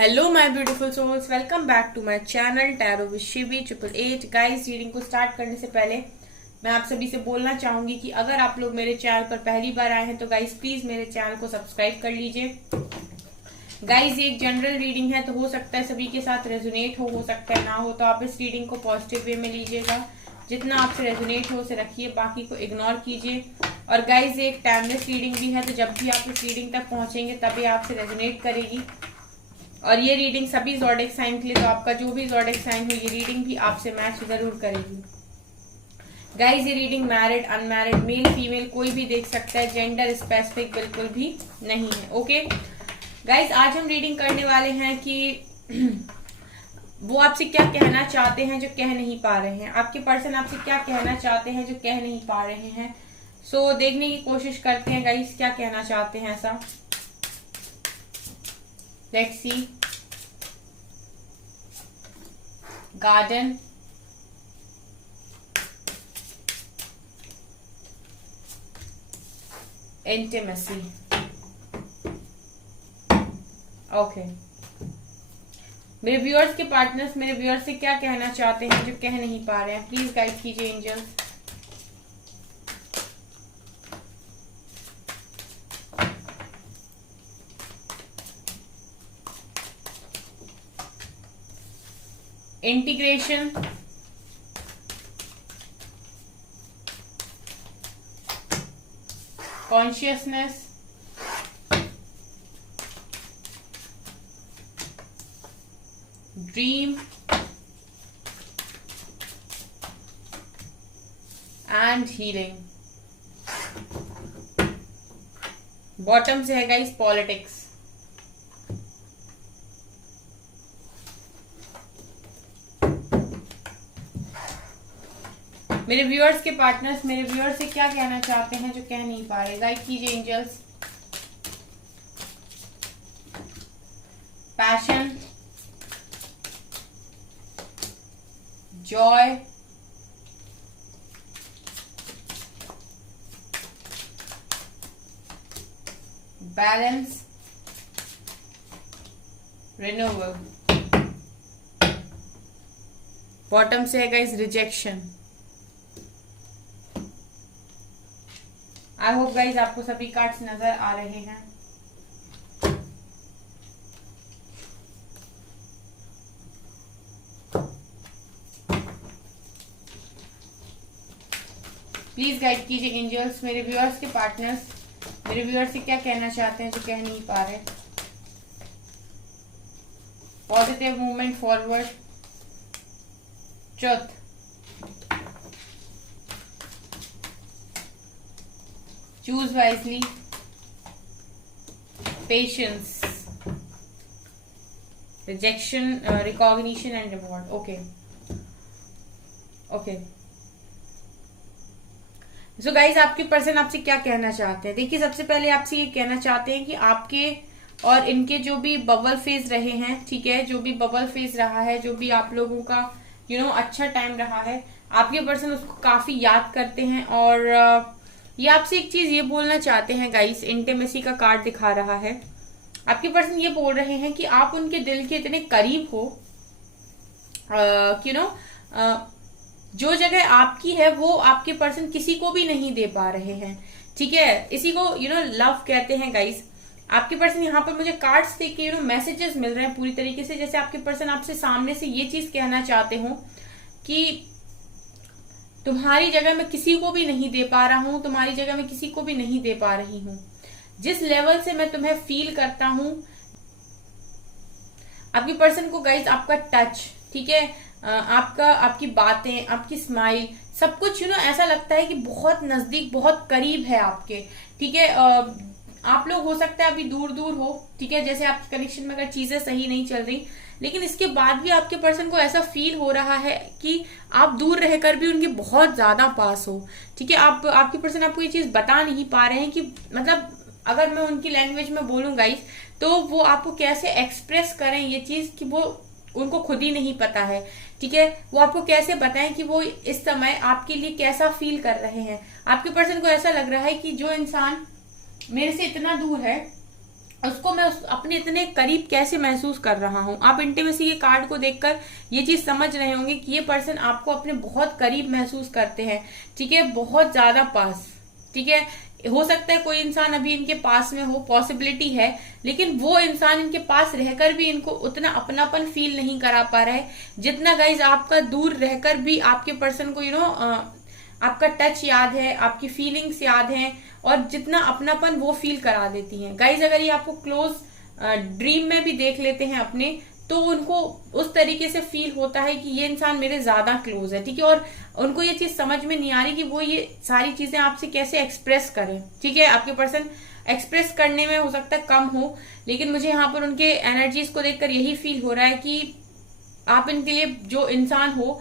Hello my beautiful souls, welcome back to my channel tarot with Shivi 888। Guys, reading को start करने से पहले मैं आप सभी से बोलना चाहूंगी कि अगर आप लोग मेरे चैनल पर पहली बार आए हैं तो गाइस प्लीज मेरे चैनल को सब्सक्राइब कर लीजिए। गाइस, ये एक जनरल रीडिंग है तो हो सकता है सभी के साथ रेजोनेट हो सकता है ना हो, तो आप इस रीडिंग को पॉजिटिव वे में लीजिएगा। जितना आपसे रेजोनेट हो उसे रखिए, बाकी को इग्नोर कीजिए। और गाइस, ये एक टाइमलेस रीडिंग भी है, तो जब भी आप इस रीडिंग तक पहुंचेंगे तभी आपसे रेजोनेट करेगी। और ये रीडिंग सभी ज़ोडिएक साइन के लिए, तो आपका जो भी ज़ोडिएक साइन हो ये रीडिंग भी आपसे मैच जरूर करेगी। गाइस, ये reading married unmarried male female कोई भी देख सकता है, जेंडर स्पेसिफिक बिल्कुल भी नहीं है। ओके गाइस, आज हम रीडिंग करने वाले हैं कि वो आपसे क्या कहना चाहते हैं जो कह नहीं पा रहे हैं। आपके पर्सन आपसे क्या कहना चाहते हैं जो कह नहीं पा रहे हैं। सो देखने की कोशिश करते हैं गाइस क्या कहना चाहते हैं ऐसा। Let's see. Garden. Intimacy. Okay. मेरे व्यूअर्स के पार्टनर्स मेरे व्यूअर्स से क्या कहना चाहते हैं जो कह नहीं पा रहे हैं, प्लीज गाइड कीजिए angels. Integration, consciousness, dream and healing. Bottom से है गाइस पॉलिटिक्स। मेरे व्यूअर्स के पार्टनर्स मेरे व्यूअर्स से क्या कहना चाहते हैं जो कह नहीं पा रहे, गाइड कीजिए angels. Passion, joy, balance, renewal. Bottom से है guys rejection. I hope guys आपको सभी कार्ड्स नजर आ रहे हैं। प्लीज गाइड कीजिए एंजल्स, मेरे व्यूअर्स के पार्टनर्स मेरे व्यूअर्स से क्या कहना चाहते हैं जो कह नहीं पा रहे। Positive movement forward, truth, choose wisely, patience, rejection, recognition and reward. Okay. So guys, आपके पर्सन आपसे क्या कहना चाहते हैं। देखिए, सबसे पहले आपसे ये कहना चाहते हैं कि आपके और इनके जो भी बबल फेज रहे हैं, ठीक है, जो भी बबल फेज रहा है, जो भी आप लोगों का अच्छा टाइम रहा है, आपके पर्सन उसको काफी याद करते हैं। और ये आपसे एक चीज ये बोलना चाहते हैं गाइस, इंटीमेसी का कार्ड दिखा रहा है। आपके पर्सन ये बोल रहे हैं कि आप उनके दिल के इतने करीब हो, जो जगह आपकी है वो आपके पर्सन किसी को भी नहीं दे पा रहे हैं, ठीक है। इसी को लव कहते हैं गाइस। आपके पर्सन यहाँ पर मुझे कार्ड्स देख के मैसेजेस मिल रहे हैं पूरी तरीके से, जैसे आपके पर्सन आपसे सामने से ये चीज कहना चाहते हो कि तुम्हारी जगह मैं किसी को भी नहीं दे पा रहा हूं, तुम्हारी जगह मैं किसी को भी नहीं दे पा रही हूं। जिस लेवल से मैं तुम्हें फील करता हूं, आपकी पर्सन को गाइज आपका टच, ठीक है, आपकी बातें, आपकी स्माइल, सब कुछ ऐसा लगता है कि बहुत नजदीक, बहुत करीब है आपके, ठीक है। आप लोग हो सकता है अभी दूर दूर हो, ठीक है, जैसे आपके कनेक्शन में अगर चीजें सही नहीं चल रही, लेकिन इसके बाद भी आपके पर्सन को ऐसा फील हो रहा है कि आप दूर रहकर भी उनके बहुत ज्यादा पास हो, ठीक है। आपके पर्सन आपको ये चीज बता नहीं पा रहे हैं कि मतलब अगर मैं उनकी लैंग्वेज में बोलूं गाइस, तो वो आपको कैसे एक्सप्रेस करें ये चीज कि वो उनको खुद ही नहीं पता है, ठीक है। वो आपको कैसे बताएं कि वो इस समय आपके लिए कैसा फील कर रहे हैं। आपके पर्सन को ऐसा लग रहा है कि जो इंसान मेरे से इतना दूर है उसको मैं अपने इतने करीब कैसे महसूस कर रहा हूं। आप इंटीमेसी के कार्ड को देखकर ये चीज समझ रहे होंगे कि ये पर्सन आपको अपने बहुत करीब महसूस करते हैं, ठीक है, बहुत ज्यादा पास, ठीक है। हो सकता है कोई इंसान अभी इनके पास में हो, पॉसिबिलिटी है, लेकिन वो इंसान इनके पास रहकर भी इनको उतना अपनापन फील नहीं करा पा रहा है जितना गाइज आपका दूर रहकर भी आपके पर्सन को आपका टच याद है, आपकी फीलिंग्स याद हैं, और जितना अपनापन वो फील करा देती हैं। गाइज अगर ये आपको क्लोज ड्रीम में भी देख लेते हैं अपने, तो उनको उस तरीके से फील होता है कि ये इंसान मेरे ज्यादा क्लोज है, ठीक है। और उनको ये चीज समझ में नहीं आ रही कि वो ये सारी चीजें आपसे कैसे एक्सप्रेस करें, ठीक है। आपके पर्सन एक्सप्रेस करने में हो सकता है कम हो, लेकिन मुझे यहाँ पर उनके एनर्जीज को देखकर यही फील हो रहा है कि आप इनके लिए जो इंसान हो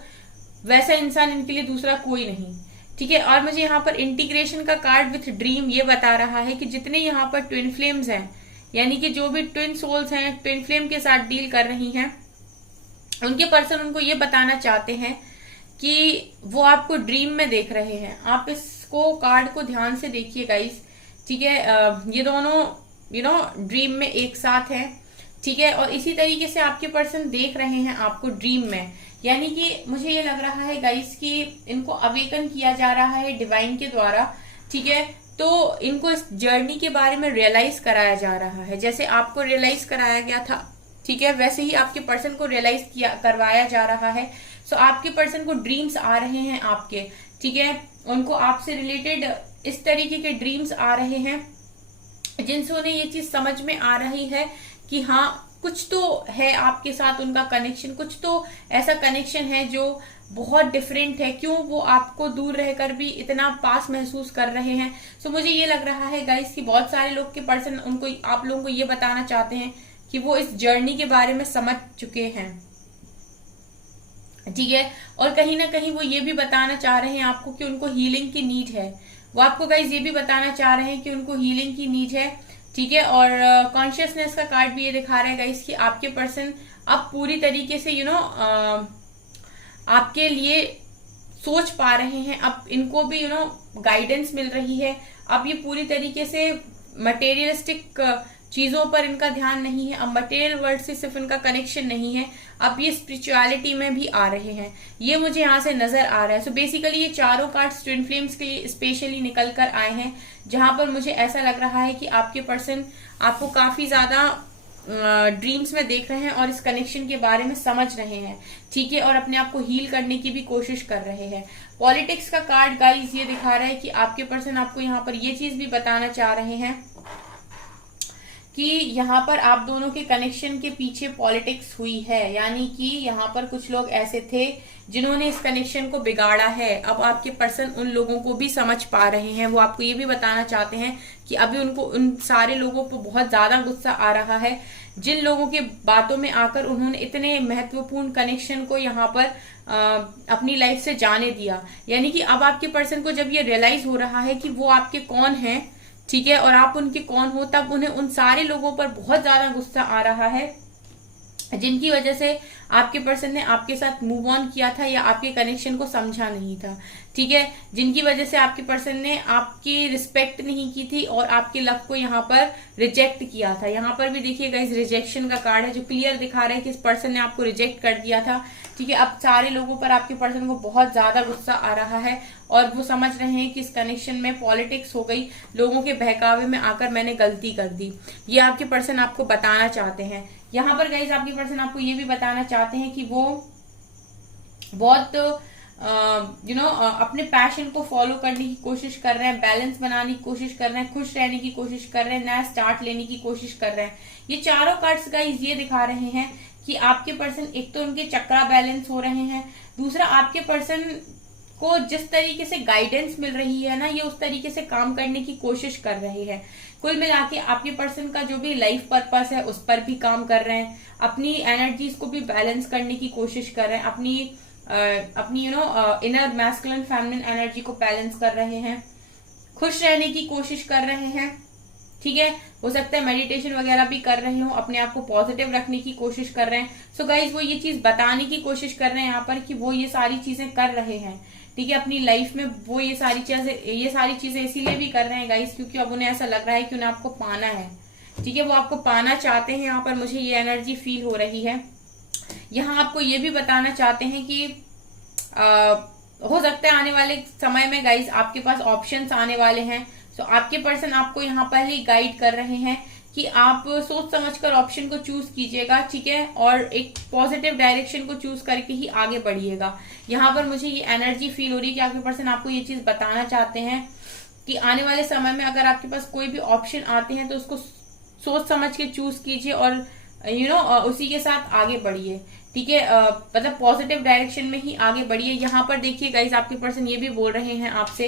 वैसा इंसान इनके लिए दूसरा कोई नहीं, ठीक है। और मुझे यहाँ पर इंटीग्रेशन का कार्ड विथ ड्रीम ये बता रहा है कि जितने यहाँ पर ट्विन फ्लेम्स हैं, यानी कि जो भी ट्विन सोल्स हैं, ट्विन फ्लेम के साथ डील कर रही हैं, उनके पर्सन उनको ये बताना चाहते हैं कि वो आपको ड्रीम में देख रहे हैं। आप इसको कार्ड को ध्यान से देखिए गाइस, ठीक है। ये दोनों ड्रीम में एक साथ हैं, ठीक है। और इसी तरीके से आपके पर्सन देख रहे हैं आपको ड्रीम में, यानी कि मुझे ये लग रहा है गाइस कि इनको अवेकन किया जा रहा है डिवाइन के द्वारा, ठीक है। तो इनको इस जर्नी के बारे में रियलाइज कराया जा रहा है, जैसे आपको रियलाइज कराया गया था, ठीक है, वैसे ही आपके पर्सन को रियलाइज करवाया जा रहा है। सो आपके पर्सन को ड्रीम्स आ रहे हैं आपके, ठीक है, उनको आपसे रिलेटेड इस तरीके के ड्रीम्स आ रहे हैं जिनसे उन्हें ये चीज समझ में आ रही है कि हाँ कुछ तो है आपके साथ उनका कनेक्शन, कुछ तो ऐसा कनेक्शन है जो बहुत डिफरेंट है, क्यों वो आपको दूर रहकर भी इतना पास महसूस कर रहे हैं। सो मुझे ये लग रहा है गाइस कि बहुत सारे लोग के पर्सन उनको आप लोगों को ये बताना चाहते हैं कि वो इस जर्नी के बारे में समझ चुके हैं, ठीक है। और कहीं ना कहीं वो ये भी बताना चाह रहे हैं आपको कि उनको हीलिंग की नीड है। वो आपको गाइस ये भी बताना चाह रहे हैं कि उनको हीलिंग की नीड है, ठीक है। और कॉन्शियसनेस का कार्ड भी ये दिखा रहा है गाइस कि आपके पर्सन अब पूरी तरीके से आपके लिए सोच पा रहे हैं। अब इनको भी गाइडेंस मिल रही है। अब ये पूरी तरीके से मटेरियलिस्टिक चीजों पर इनका ध्यान नहीं है, अब मटेरियल वर्ल्ड से सिर्फ इनका कनेक्शन नहीं है, अब ये स्पिरिचुअलिटी में भी आ रहे हैं, ये मुझे यहाँ से नजर आ रहा है। सो बेसिकली ये चारों कार्ड्स ट्विन फ्लेम्स के लिए स्पेशली निकल कर आए हैं, जहां पर मुझे ऐसा लग रहा है कि आपके पर्सन आपको काफी ज्यादा ड्रीम्स में देख रहे हैं और इस कनेक्शन के बारे में समझ रहे हैं, ठीक है, और अपने आप को हील करने की भी कोशिश कर रहे हैं। पॉलिटिक्स का कार्ड गाइस ये दिखा रहा है कि आपके पर्सन आपको यहाँ पर ये चीज भी बताना चाह रहे हैं कि यहाँ पर आप दोनों के कनेक्शन के पीछे पॉलिटिक्स हुई है, यानी कि यहाँ पर कुछ लोग ऐसे थे जिन्होंने इस कनेक्शन को बिगाड़ा है। अब आपके पर्सन उन लोगों को भी समझ पा रहे हैं। वो आपको ये भी बताना चाहते हैं कि अभी उनको उन सारे लोगों पर बहुत ज्यादा गुस्सा आ रहा है जिन लोगों के बातों में आकर उन्होंने इतने महत्वपूर्ण कनेक्शन को यहाँ पर अपनी लाइफ से जाने दिया। यानी कि अब आपके पर्सन को जब ये रियलाइज हो रहा है कि वो आपके कौन है, ठीक है, और आप उनके कौन हो, तब उन्हें उन सारे लोगों पर बहुत ज्यादा गुस्सा आ रहा है जिनकी वजह से आपके पर्सन ने आपके साथ मूव ऑन किया था या आपके कनेक्शन को समझा नहीं था, ठीक है, जिनकी वजह से आपके पर्सन ने आपकी रिस्पेक्ट नहीं की थी और आपके लव को यहाँ पर रिजेक्ट किया था। यहाँ पर भी देखिएगा इस रिजेक्शन का कार्ड है जो क्लियर दिखा रहा है कि इस पर्सन ने आपको रिजेक्ट कर दिया था, ठीक है। अब सारे लोगों पर आपके पर्सन को बहुत ज्यादा गुस्सा आ रहा है और वो समझ रहे हैं कि इस कनेक्शन में पॉलिटिक्स हो गई, लोगों के बहकावे में आकर मैंने गलती कर दी, ये आपके पर्सन आपको बताना चाहते हैं। यहाँ पर गाइज आपके पर्सन आपको ये भी बताना चाहते हैं कि वो बहुत अपने पैशन को फॉलो करने की कोशिश कर रहे हैं, बैलेंस बनाने की कोशिश कर रहे हैं, खुश रहने की कोशिश कर रहे हैं, नया स्टार्ट लेने की कोशिश कर रहे हैं। ये चारों कार्ड्स गाइज ये दिखा रहे हैं कि आपके पर्सन एक तो उनके चक्रा बैलेंस हो रहे हैं, दूसरा आपके पर्सन को जिस तरीके से गाइडेंस मिल रही है ना, ये उस तरीके से काम करने की कोशिश कर रहे हैं। कुल मिला के आपके पर्सन का जो भी लाइफ पर्पस है उस पर भी काम कर रहे हैं, अपनी एनर्जीज को भी बैलेंस करने की कोशिश कर रहे हैं, अपनी इनर मैस्कुलिन फेमिनिन एनर्जी को बैलेंस कर रहे हैं, खुश रहने की कोशिश कर रहे हैं, ठीक है। हो सकता है मेडिटेशन वगैरह भी कर रहे हो, अपने आप को पॉजिटिव रखने की कोशिश कर रहे हैं। सो गाइज वो ये चीज बताने की कोशिश कर रहे हैं यहाँ पर कि वो ये सारी चीजें कर रहे हैं, ठीक है, अपनी लाइफ में वो ये सारी चीजें इसीलिए भी कर रहे हैं गाइस क्योंकि अब उन्हें ऐसा लग रहा है कि उन्हें आपको पाना है, ठीक है, वो आपको पाना चाहते हैं। यहाँ पर मुझे ये एनर्जी फील हो रही है। यहाँ आपको ये भी बताना चाहते हैं कि हो सकता है आने वाले समय में गाइस आपके पास ऑप्शंस आने वाले हैं। सो आपके पर्सन आपको यहाँ पर ही गाइड कर रहे हैं कि आप सोच समझकर ऑप्शन को चूज कीजिएगा, ठीक है, और एक पॉजिटिव डायरेक्शन को चूज करके ही आगे बढ़िएगा। यहाँ पर मुझे ये एनर्जी फील हो रही है कि आपके पर्सन आपको ये चीज बताना चाहते हैं कि आने वाले समय में अगर आपके पास कोई भी ऑप्शन आते हैं तो उसको सोच समझ के चूज कीजिए और उसी के साथ आगे बढ़िए, ठीक है, मतलब पॉजिटिव डायरेक्शन में ही आगे बढ़िए। यहाँ पर देखिए गाइज, आपके पर्सन ये भी बोल रहे हैं आपसे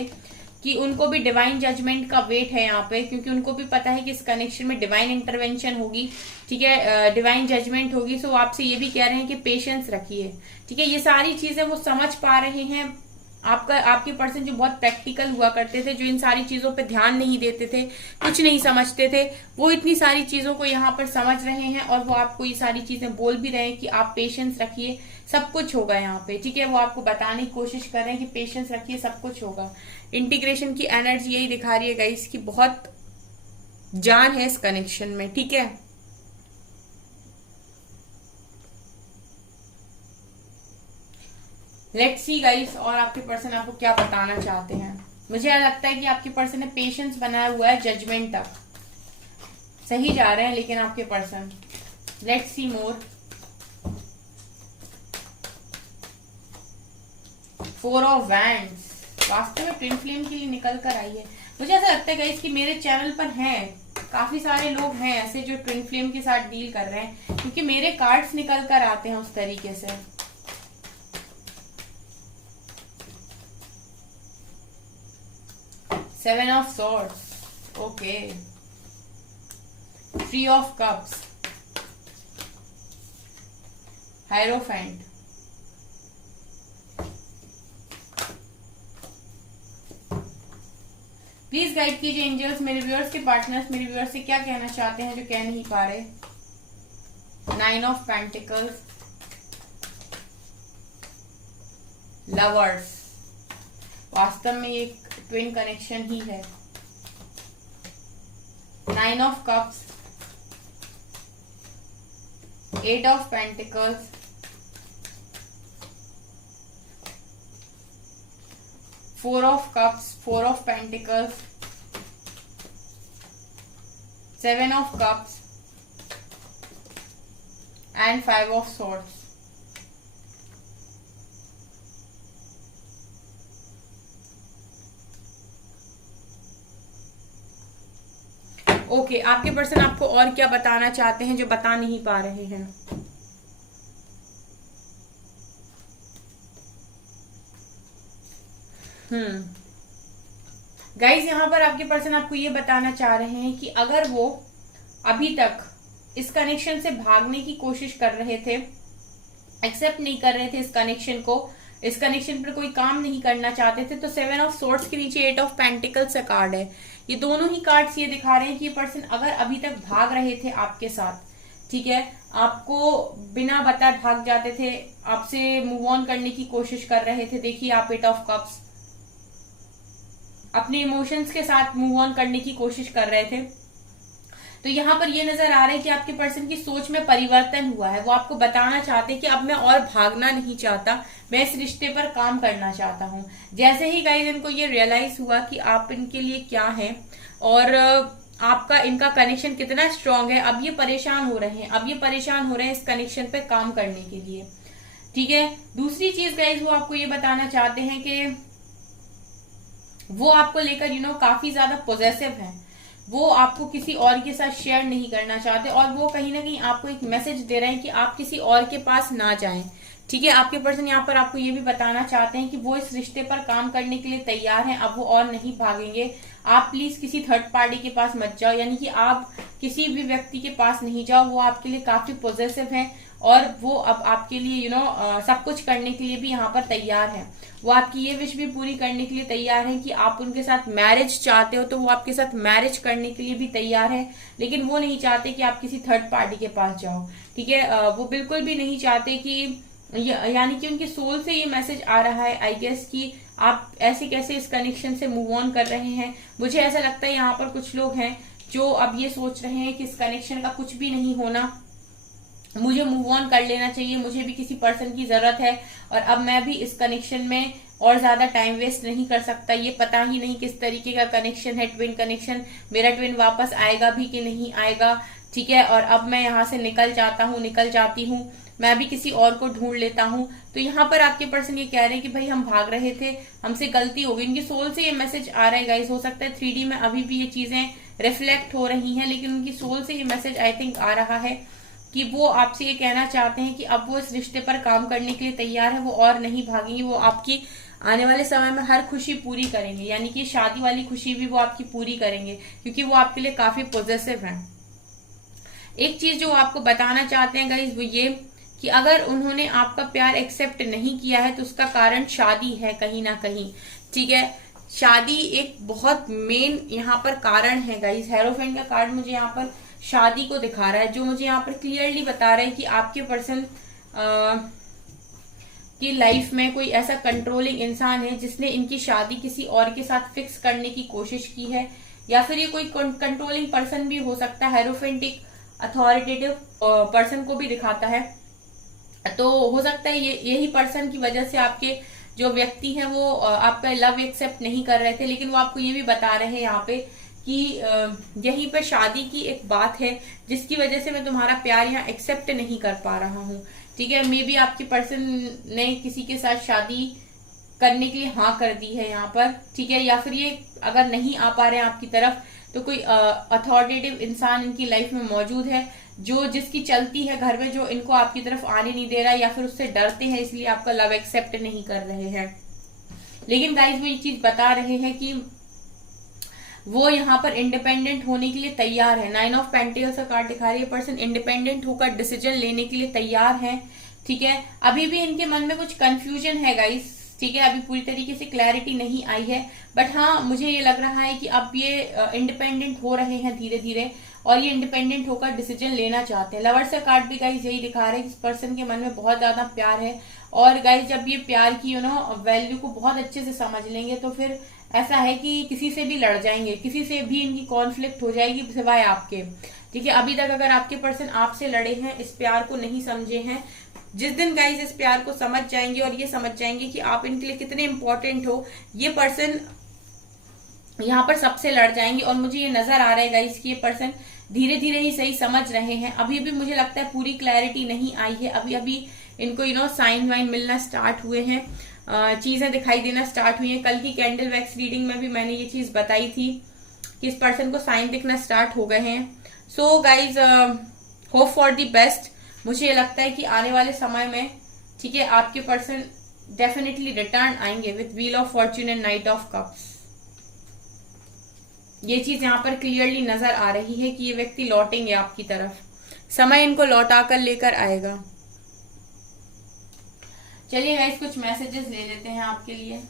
कि उनको भी डिवाइन जजमेंट का वेट है यहाँ पे, क्योंकि उनको भी पता है कि इस कनेक्शन में डिवाइन इंटरवेंशन होगी, ठीक है, डिवाइन जजमेंट होगी। सो आपसे ये भी कह रहे हैं कि पेशेंस रखिए, ठीक है। ये सारी चीजें वो समझ पा रहे हैं। आपके पर्सन जो बहुत प्रैक्टिकल हुआ करते थे, जो इन सारी चीजों पे ध्यान नहीं देते थे, कुछ नहीं समझते थे, वो इतनी सारी चीजों को यहाँ पर समझ रहे हैं और वो आपको ये सारी चीजें बोल भी रहे हैं कि आप पेशेंस रखिए, सब कुछ होगा यहाँ पे, ठीक है। वो आपको बताने की कोशिश कर रहे हैं कि पेशेंस रखिए, सब कुछ होगा। इंटीग्रेशन की एनर्जी यही दिखा रही है गाइस कि बहुत जान है इस कनेक्शन में, ठीक है। लेट्स सी गाइस, और आपके पर्सन आपको क्या बताना चाहते हैं। मुझे लगता है कि आपके पर्सन ने पेशेंस बनाया हुआ है, जजमेंट तक सही जा रहे हैं, लेकिन आपके person, let's see more. 4 of wands वास्तव में ट्विन फ्लेम के लिए निकल कर आई है। मुझे ऐसा लगता है गाइस कि मेरे चैनल पर हैं काफी सारे लोग हैं ऐसे जो ट्विन फ्लेम के साथ डील कर रहे हैं, क्योंकि मेरे कार्ड्स निकल कर आते हैं उस तरीके से। Seven of Swords, okay. 3 of Cups, Hierophant, please guide कीजिए एंजल्स, मेरे व्यूअर्स के पार्टनर्स मेरे व्यूअर्स से क्या कहना चाहते हैं जो कह नहीं पा रहे। 9 of Pentacles, लवर्स, वास्तव में एक ट्विन कनेक्शन ही है। 9 of Cups, 8 of Pentacles, 4 of Cups, 4 of Pentacles, 7 of Cups and 5 of Swords। Okay, आपके पर्सन आपको और क्या बताना चाहते हैं जो बता नहीं पा रहे हैं। गाइज, यहाँ पर आपके पर्सन आपको ये बताना चाह रहे हैं कि अगर वो अभी तक इस कनेक्शन से भागने की कोशिश कर रहे थे, एक्सेप्ट नहीं कर रहे थे इस कनेक्शन को, इस कनेक्शन पर कोई काम नहीं करना चाहते थे, तो 7 ऑफ सोर्ड्स के नीचे 8 ऑफ पेंटिकल्स का कार्ड है। ये दोनों ही कार्ड्स ये दिखा रहे हैं कि ये पर्सन अगर अभी तक भाग रहे थे आपके साथ, ठीक है, आपको बिना बताए भाग जाते थे, आपसे मूव ऑन करने की कोशिश कर रहे थे। देखिए आप 8 ऑफ कप्स, अपने इमोशंस के साथ मूव ऑन करने की कोशिश कर रहे थे। तो यहाँ पर ये नजर आ रहा है कि आपके पर्सन की सोच में परिवर्तन हुआ है। वो आपको बताना चाहते हैं कि अब मैं और भागना नहीं चाहता, मैं इस रिश्ते पर काम करना चाहता हूँ। जैसे ही गाइस इनको ये रियलाइज हुआ कि आप इनके लिए क्या हैं और आपका इनका कनेक्शन कितना स्ट्रांग है, अब ये परेशान हो रहे हैं, अब ये परेशान हो रहे हैं इस कनेक्शन पे काम करने के लिए, ठीक है। दूसरी चीज गाइस, वो आपको ये बताना चाहते हैं कि वो आपको लेकर काफी ज्यादा पॉजेसिव हैं। वो आपको किसी और के साथ शेयर नहीं करना चाहते और वो कहीं ना कहीं आपको एक मैसेज दे रहे हैं कि आप किसी और के पास ना जाएं, ठीक है। आपके पर्सन यहाँ पर आपको ये भी बताना चाहते हैं कि वो इस रिश्ते पर काम करने के लिए तैयार हैं, अब वो और नहीं भागेंगे। आप प्लीज किसी थर्ड पार्टी के पास मत जाओ, यानी कि आप किसी भी व्यक्ति के पास नहीं जाओ। वो आपके लिए काफी पॉजिटिव हैं और वो अब आपके लिए सब कुछ करने के लिए भी यहाँ पर तैयार है। वो आपकी ये विश भी पूरी करने के लिए तैयार है कि आप उनके साथ मैरिज चाहते हो तो वो आपके साथ मैरिज करने के लिए भी तैयार है, लेकिन वो नहीं चाहते कि आप किसी थर्ड पार्टी के पास जाओ, ठीक है। वो बिल्कुल भी नहीं चाहते कि यानी कि उनके सोल से ये मैसेज आ रहा है आई गेस कि आप ऐसे कैसे इस कनेक्शन से मूव ऑन कर रहे हैं। मुझे ऐसा लगता है यहाँ पर कुछ लोग हैं जो अब ये सोच रहे हैं कि इस कनेक्शन का कुछ भी नहीं होना, मुझे मूव ऑन कर लेना चाहिए, मुझे भी किसी पर्सन की जरूरत है और अब मैं भी इस कनेक्शन में और ज्यादा टाइम वेस्ट नहीं कर सकता। ये पता ही नहीं किस तरीके का कनेक्शन है, ट्विन कनेक्शन, मेरा ट्विन वापस आएगा भी कि नहीं आएगा, ठीक है। और अब मैं यहाँ से निकल जाती हूँ, मैं भी किसी और को ढूंढ लेता हूँ। तो यहाँ पर आपके पर्सन ये कह रहे हैं कि भाई हम भाग रहे थे, हमसे गलती हो गई। इनकी सोल से ये मैसेज आ रहा है गाइस। हो सकता है 3D में अभी भी ये चीजें रिफ्लेक्ट हो रही हैं, लेकिन उनकी सोल से ये मैसेज आई थिंक आ रहा है कि वो आपसे ये कहना चाहते हैं कि अब वो इस रिश्ते पर काम करने के लिए तैयार है, वो और नहीं भागेंगे, वो आपकी आने वाले समय में हर खुशी पूरी करेंगे, यानी कि शादी वाली खुशी भी वो आपकी पूरी करेंगे, क्योंकि वो आपके लिए काफी पॉजिटिव हैं। एक चीज जो आपको बताना चाहते हैं गाइस वो ये कि अगर उन्होंने आपका प्यार एक्सेप्ट नहीं किया है तो उसका कारण शादी है कहीं ना कहीं, ठीक है। शादी एक बहुत मेन यहाँ पर कारण है गाइस। हेरोफेंट का कार्ड मुझे यहाँ पर शादी को दिखा रहा है, जो मुझे यहाँ पर क्लियरली बता रहा है कि आपके पर्सन की लाइफ में कोई ऐसा कंट्रोलिंग इंसान है जिसने इनकी शादी किसी और के साथ फिक्स करने की कोशिश की है, या फिर ये कोई कंट्रोलिंग पर्सन भी हो सकता है। हेरोफेंट एक अथॉरिटेटिव पर्सन को भी दिखाता है, तो हो सकता है यही पर्सन की वजह से आपके जो व्यक्ति हैं वो आपका लव एक्सेप्ट नहीं कर रहे थे, लेकिन वो आपको ये भी बता रहे हैं यहाँ पे कि यहीं पे शादी की एक बात है जिसकी वजह से मैं तुम्हारा प्यार यहाँ एक्सेप्ट नहीं कर पा रहा हूँ, ठीक है। मे बी आपके पर्सन ने किसी के साथ शादी करने के लिए हाँ कर दी है यहाँ पर, ठीक है। या फिर ये अगर नहीं आ पा रहे हैं आपकी तरफ तो कोई अथॉरिटेटिव इंसान इनकी लाइफ में मौजूद है जो जिसकी चलती है घर में, जो इनको आपकी तरफ आने नहीं दे रहा है, या फिर उससे डरते हैं इसलिए आपका लव एक्सेप्ट नहीं कर रहे हैं। लेकिन गाइस वो ये चीज बता रहे हैं कि वो यहाँ पर इंडिपेंडेंट होने के लिए तैयार है। 9 ऑफ पेंटिकल्स का कार्ड दिखा रही है, पर्सन इंडिपेंडेंट होकर डिसीजन लेने के लिए तैयार है, ठीक है। अभी भी इनके मन में कुछ कंफ्यूजन है गाइस, ठीक है। अभी पूरी तरीके से क्लैरिटी नहीं आई है, बट हाँ मुझे ये लग रहा है कि अब ये इंडिपेंडेंट हो रहे हैं धीरे धीरे, और ये इंडिपेंडेंट होकर डिसीजन लेना चाहते हैं। लवर्स का कार्ड भी गाइस यही दिखा रहा है कि इस पर्सन के मन में बहुत ज्यादा प्यार है, और गाइस जब ये प्यार की वैल्यू को बहुत अच्छे से समझ लेंगे तो फिर ऐसा है कि किसी से भी लड़ जाएंगे, किसी से भी इनकी कॉन्फ्लिक्ट हो जाएगी सिवाय आपके, ठीक है। अभी तक अगर आपके पर्सन आपसे लड़े हैं, इस प्यार को नहीं समझे हैं, जिस दिन गाइस इस प्यार को समझ जाएंगे और ये समझ जाएंगे कि आप इनके लिए कितने इंपॉर्टेंट हो, ये पर्सन यहाँ पर सबसे लड़ जाएंगे। और मुझे ये नजर आ रहा है गाइस कि ये पर्सन धीरे धीरे ही सही समझ रहे हैं। अभी भी मुझे लगता है पूरी क्लैरिटी नहीं आई है, अभी अभी इनको साइन वाइन मिलना स्टार्ट हुए हैं, चीजें दिखाई देना स्टार्ट हुई हैं। कल की कैंडल वैक्स रीडिंग में भी मैंने ये चीज बताई थी कि इस पर्सन को साइन दिखना स्टार्ट हो गए हैं। So guys hope for the best. मुझे ये लगता है कि आने वाले समय में, ठीक है, आपके पर्सन डेफिनेटली रिटर्न आएंगे with wheel of Fortune and night of cups. ये चीज यहाँ पर क्लियरली नजर आ रही है कि ये व्यक्ति लौटेंगे आपकी तरफ, समय इनको लौटा कर लेकर आएगा। चलिए गाइस कुछ मैसेजेस ले लेते हैं आपके लिए।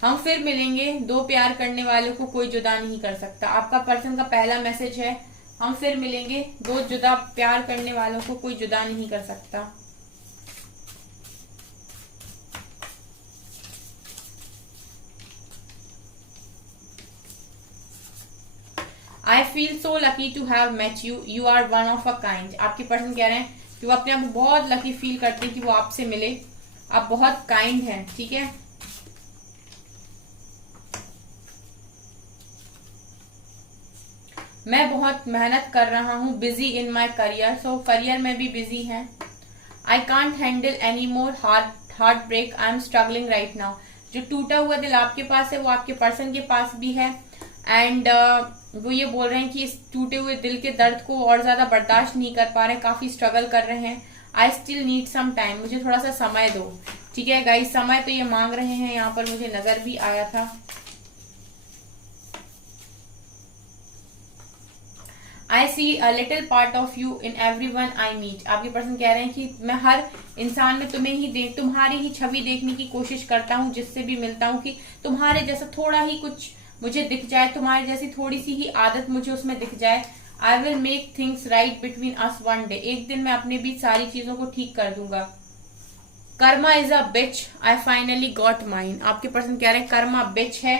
हम फिर मिलेंगे, दो प्यार करने वालों को कोई जुदा नहीं कर सकता। आपका पर्सन का पहला मैसेज है, हम फिर मिलेंगे, दो जुदा प्यार करने वालों को कोई जुदा नहीं कर सकता। I feel so lucky to have met you, you are one of a kind. आपके पर्सन कह रहे हैं कि वो अपने आप को बहुत लकी फील करते हैं कि वो आपसे मिले, आप बहुत काइंड हैं, ठीक है। मैं बहुत मेहनत कर रहा हूँ, busy in my career, so career में भी बिजी है। I can't handle any more heart break, I am struggling right now. जो टूटा हुआ दिल आपके पास है वो आपके पर्सन के पास भी है, एंड वो ये बोल रहे हैं कि इस टूटे हुए दिल के दर्द को और ज्यादा बर्दाश्त नहीं कर पा रहे, काफी स्ट्रगल कर रहे हैं। I still need some time, मुझे थोड़ा सा समय दो, ठीक है गाइस। समय तो ये मांग रहे हैं, यहाँ पर मुझे नजर भी आया था। I see a little part of you in every one I meet. आपके पर्सन कह रहे हैं कि मैं हर इंसान में तुम्हारी ही छवि देखने की कोशिश करता हूँ, जिससे भी मिलता हूँ कि तुम्हारे जैसा थोड़ा ही कुछ मुझे दिख जाए, तुम्हारी जैसी थोड़ी सी ही आदत मुझे उसमें दिख जाए। I will make things right between us one day, एक दिन मैं अपने बीच सारी चीजों को ठीक कर दूंगा। Karma is a bitch, I finally got mine. आपके पर्सन कह रहे हैं कर्मा बिच है,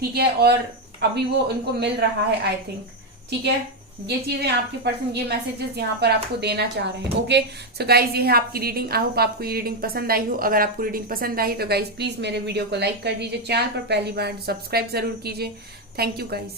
ठीक है, और अभी वो उनको मिल रहा है आई थिंक, ठीक है। ये चीजें आपके पर्सन, ये मैसेजेस यहाँ पर आपको देना चाह रहे हैं। ओके सो गाइज, ये है आपकी रीडिंग। आई होप आपको ये रीडिंग पसंद आई हो। अगर आपको रीडिंग पसंद आई तो गाइज प्लीज मेरे वीडियो को लाइक कर दीजिए, चैनल पर पहली बार सब्सक्राइब जरूर कीजिए। Thank you guys.